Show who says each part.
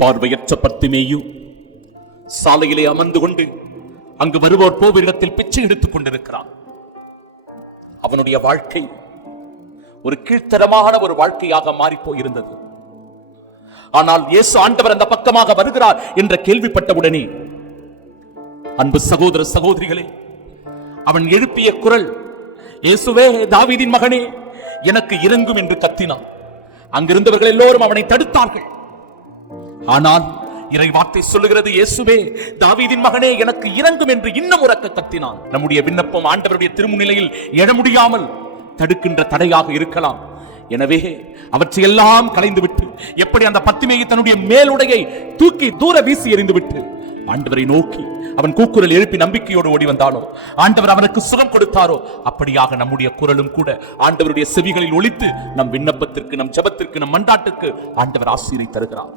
Speaker 1: பார்வையற்ற பத்துமேயு சாலையிலே அமர்ந்து கொண்டு அங்கு வருவோர் போவரிடத்தில் பிச்சை எடுத்துக் கொண்டிருக்கிறான். அவனுடைய வாழ்க்கை ஒரு கீழ்த்தரமான ஒரு வாழ்க்கையாக மாறி போயிருந்தது. ஆனால் இயேசு ஆண்டவர் அந்த பக்கமாக வருகிறார் என்ற கேள்விப்பட்டவுடனே அன்பு சகோதர சகோதரிகளே அவன் எழுப்பிய குரல் இயேசுவே தாவீதின் மகனே எனக்கு இறங்கும் என்று கத்தினான். அங்கிருந்தவர்கள் எல்லோரும் அவனை தடுத்தார்கள். ஆனால் இறை வார்த்தை சொல்லுகிறது இயேசுவே தாவீதின் மகனே எனக்கு இறங்கும் என்று இன்னும் உறக்க கத்தினான். நம்முடைய விண்ணப்பம் ஆண்டவருடைய திருமுன்னிலையில் எழ முடியாமல் தடுக்கின்ற தடையாக இருக்கலாம். எனவே அவற்றையெல்லாம் கலைந்துவிட்டு எப்படி அந்த பத்திமையை தன்னுடைய மேலுடையை தூக்கி தூர வீசி எறிந்துவிட்டு ஆண்டவரை நோக்கி அவன் கூக்குரல் எழுப்பி நம்பிக்கையோடு ஓடி வந்தானோ ஆண்டவர் அவனுக்கு சுகம் கொடுத்தாரோ அப்படியாக நம்முடைய குரலும் கூட ஆண்டவருடைய செவிகளில் ஒழித்து நம் விண்ணப்பத்திற்கு நம் ஜெபத்திற்கு நம் மண்டாட்டுக்கு ஆண்டவர் ஆசீரை தருகிறார்.